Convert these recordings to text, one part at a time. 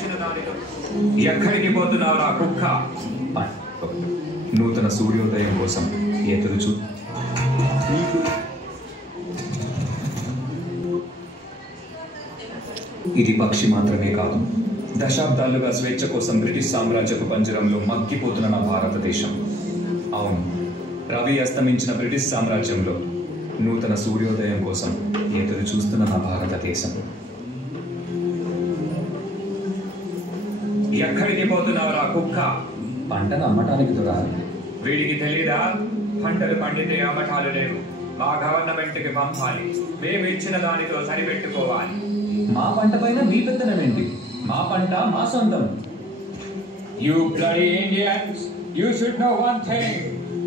ఇచ్చిన దానితో ఎక్కడికి పోతున్నావురా కుక్క? నూతన సూర్యోదయం కోసం ఎదురుచూ. ఇది పక్షి మాత్రమే కాదు, దశాబ్దాలుగా స్వేచ్ఛ కోసం బ్రిటిష్ సామ్రాజ్యపు పంజరంలో మగ్గిపోతున్న నా భారతదేశం. అవును, రవి అస్తమించిన బ్రిటిష్ సామ్రాజ్యంలో నూతన సూర్యోదయం కోసం ఎదురు చూస్తున్న నా భారతదేశం. ఎక్కడికి పోతున్నావురా కుక్క? పంటను అమ్మటానికి దొరా. వీడికి తెలీదా? పంటలు పండితే అమ్మటాలు లేవు, మా గవర్నమెంట్కి పంపాలి, మేము ఇచ్చిన దానితో సరిపెట్టుకోవాలి. మా పంట పైన మీ పెత్తనం ఏంటి? మా పంట మా సొంతం. You bloody Indians, you should know one thing.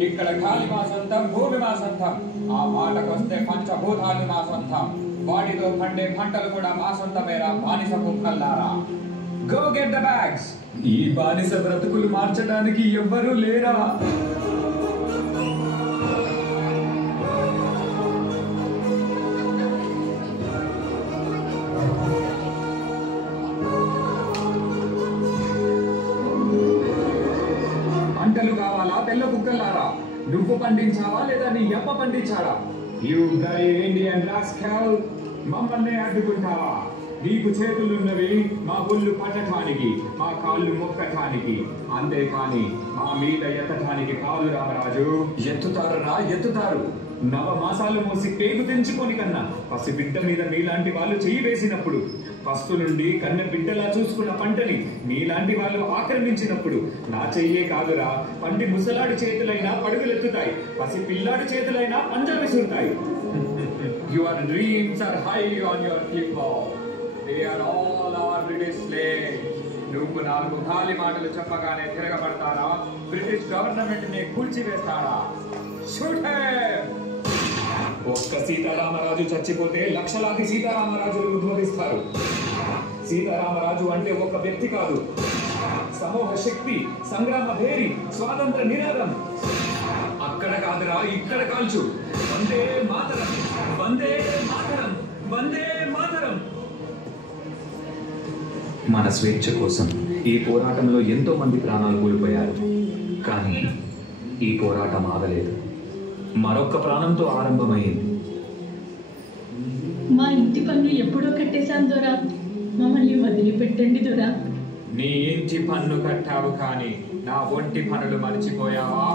ఇక్కడ గాలి మా సొంతం, భూమి మా సొంతం. ఆ మాటకొస్తే పంచభూతాలు మా సొంతం. వాటితో పండే పంటలు కూడా మా సొంతమేరా బానిస కుక్కల్లారా. Go get the bags. ఈ బానిస బ్రతుకులు మార్చడానికి ఎవ్వరూ లేరా? పంటలు కావాలా తెల్ల కుక్కల్లారా? నువ్వు పండించావా లేదా నీ అప్ప పండించాడా? You bloody Indian rascal, మమ్మల్ని అడ్డుకుంటావా? నీకు చేతులున్నవి మా ఒళ్ళు పట్టడానికి, మా కాళ్ళు మొక్కటానికి, అంతేకాని మా మీద ఎత్తటానికి కాదు రామరాజు. ఎత్తుతారరా, ఎత్తుతారు. నవమాసాలు మోసి పేగు తెంచుకొని కన్నా పసిబిడ్డ మీద మీలాంటి వాళ్ళు చేయి వేసినప్పుడు, ఫస్ట్ నుండి కన్న బిడ్డలా చూసుకున్న పంటని మీలాంటి వాళ్ళు ఆక్రమించినప్పుడు నా చెయ్యే కాదురా, పండి ముసలాడి చేతులైనా పడుగులెత్తుతాయి, పసి పిల్లాడి చేతులైనా పంజా విసురుతాయి. Your dreams are high on your clipboard. They are all our British slaves. నువ్వు నాలుగు ఖాళీ మాటలు చెప్పగానే తిరగబడతారా? బ్రిటిష్ గవర్నమెంట్ ని కూల్చివేస్తారా? Shoot him! ఒక్క సీతారామరాజు చచ్చిపోతే లక్షలాది సీతారామరాజులు ఉద్భవిస్తారు. సీతారామరాజు అంటే ఒక వ్యక్తి కాదు, సమూహ శక్తి, సంగ్రామ భేరి, స్వాతంత్ర నినాదం. అక్కడ కాదురా, ఇక్కడ కాల్చు. వందే మాతరం, వందే మాతరం, వందే మాతరం. మన స్వేచ్ఛ కోసం ఈ పోరాటంలో ఎంతో మంది ప్రాణాలు కోల్పోయారు. కానీ ఈ పోరాటం ఆగలేదు, మరొక్క ప్రాణంతో ఆరంభమైంది. మా ఇంటి పన్ను ఎప్పుడో కట్టేశాం దొరా, మమ్మల్ని వదిలిపెట్టండి దొరా. నీ ఇంటి పన్ను కట్టావు కానీ నా ఒంటి పనులు మర్చిపోయావా?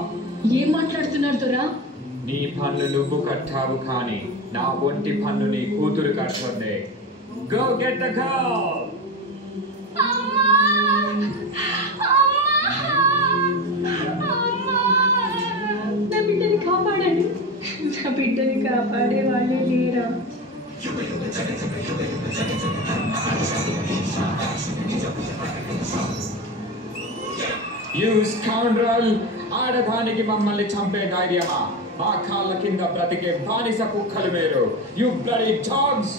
ఏం మాట్లాడుతున్నారు దొరా? నీ పన్ను నువ్వు కట్టావు కానీ నా ఒంటి పన్ను నీ కూతురు కట్టుకుంది. Go get the girl. నా బిడ్డని కాపాడండి, నా బిడ్డని కాపాడే వాళ్ళే లేరా? You scoundrel! ఆడదానికి మమ్మల్ని చంపే ధైర్యమా? మా కాళ్ళ కింద బ్రతికే బానిస కుక్కలు మీరు. You bloody dogs!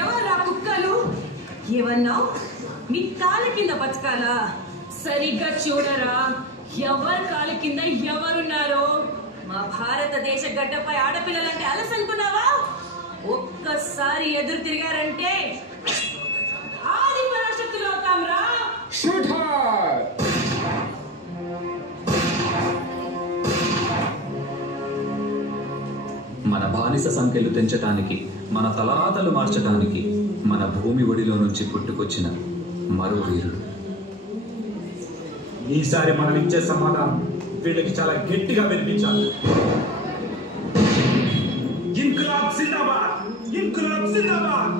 ఎవర్రా కుక్కలు? ఏమన్నావు? మీ కాళ్ళ కింద బతకాలా? సరిగ్గా చూడరా, ఎవరి కాళ్ళ కింద ఎవరున్నారో. మా భారతదేశ గడ్డపై ఆడపిల్లలంటే అలసనుకున్నావా? ఒక్కసారి ఎదురు తిరిగారంటే ఆది పరాశక్తులు అవుతాం రా. Shoot her! మన బానిస సంఖ్యలు తెంచటానికి, మన తలరాతలు మార్చటానికి మన భూమి ఒడిలో నుంచి పుట్టుకొచ్చిన మరో వీరుడు. ఈసారి మనం ఇచ్చే సమాధానం వీళ్ళకి చాలా గట్టిగా వినిపించాలి. ఇన్క్లాబ్ జిందాబాద్, ఇన్క్లాబ్ జిందాబాద్.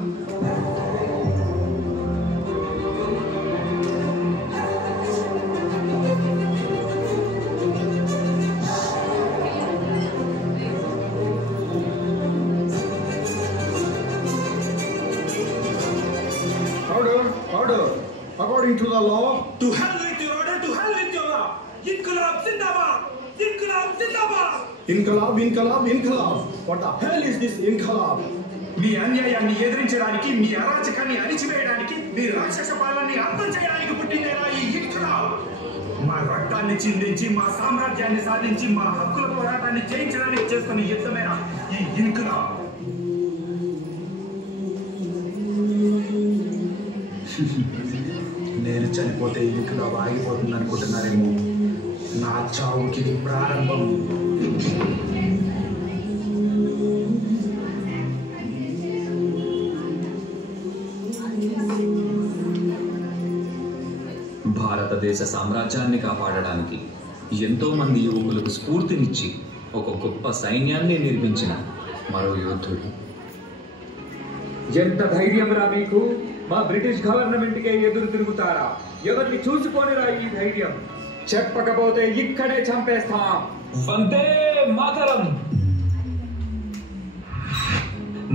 Order. According to the law. To hell with your order, to hell with your law. Inqilab Zindabad! Inqilab Zindabad! Inqilab. What the hell is this Inqilab? మీ అన్యాయాన్ని ఎదిరించడానికి, మీ అరాచకాన్ని అణిచివేయడానికి, మీ రాక్షస పాలనని అంతం చేయడానికి పుట్టిందేనా ఈ ఇన్కిలాబ్? మా రక్త రక్తాన్ని చిందించి మా సామ్రాజ్యాన్ని సాధించి మా హక్కుల పోరాటాన్ని చేయించడానికి చేస్తున్న యుద్ధమేనా ఈ ఇన్కిలాబ్. నేను చనిపోతే ఇన్కిలాబ్ ఆగిపోతుంది అనుకుంటున్నారేమో. నా చావుకి ఇది ప్రారంభం. భారతదేశ సామ్రాజ్యాన్ని కాపాడడానికి ఎంతో మంది యువకులకు స్ఫూర్తినిచ్చి ఒక గొప్ప సైన్యాన్ని నిర్మించిన మరో యోధుడు. ఎంత ధైర్యం రా మీకు? మా బ్రిటిష్ గవర్నమెంట్కే ఎదురు తిరుగుతారా? ఎవరిని చూసుకోనిరా ఈ ధైర్యం? చెప్పకపోతే ఇక్కడే చంపేస్తాం. వందే మాతరం.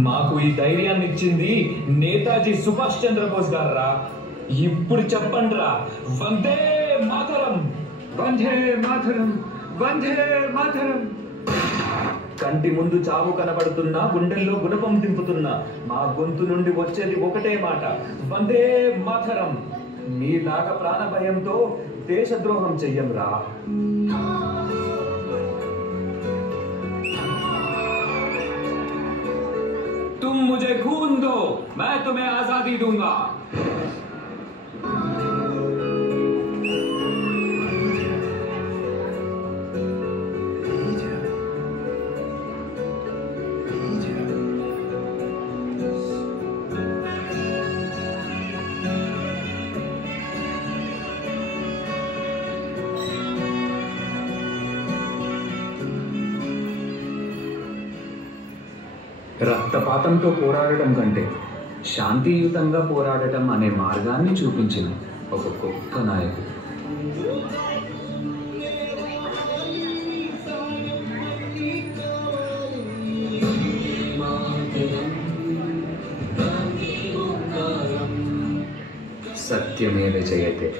మాకు ఈ ధైర్యాన్ని ఇచ్చింది నేతాజీ సుభాష్ చంద్రబోస్ గారు రా. ఇప్పుడు చెప్పండి రా, వందే మాతరం. వందే మాతరం, వందే మాతరం. కంటి ముందు చావు కనబడుతున్నా, గుండెల్లో గుణపం దింపుతున్నా మా గొంతు నుండి వచ్చేది ఒకటే మాట, వందే మాతరం. మీలాగా ప్రాణ భయంతో దేశద్రోహం చెయ్యంరా. तुम मुझे खून दो, मैं तुम्हें आजादी दूंगा. రక్తపాతంతో పోరాడటం కంటే శాంతియుతంగా పోరాడటం అనే మార్గాన్ని చూపించిన ఒక గొప్ప నాయకుడు. సత్యమేవ జయతే.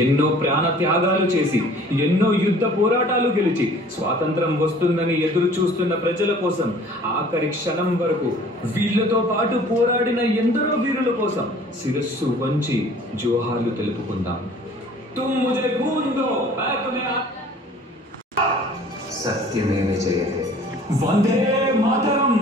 ఎన్నో ప్రాణ త్యాగాలు చేసి, ఎన్నో యుద్ధ పోరాటాలు గెలిచి స్వాతంత్రం వస్తుందని ఎదురు చూస్తున్న ప్రజల కోసం ఆఖరి క్షణం వరకు వీళ్ళతో పాటు పోరాడిన ఎందరో వీరుల కోసం శిరస్సు వంచి జోహార్లు తెలుపుకుందాం. తుమ్ ముజే ఖూన్ దో, मैं तुम्हें సత్యమేవ జయతే. వందే మాతరం.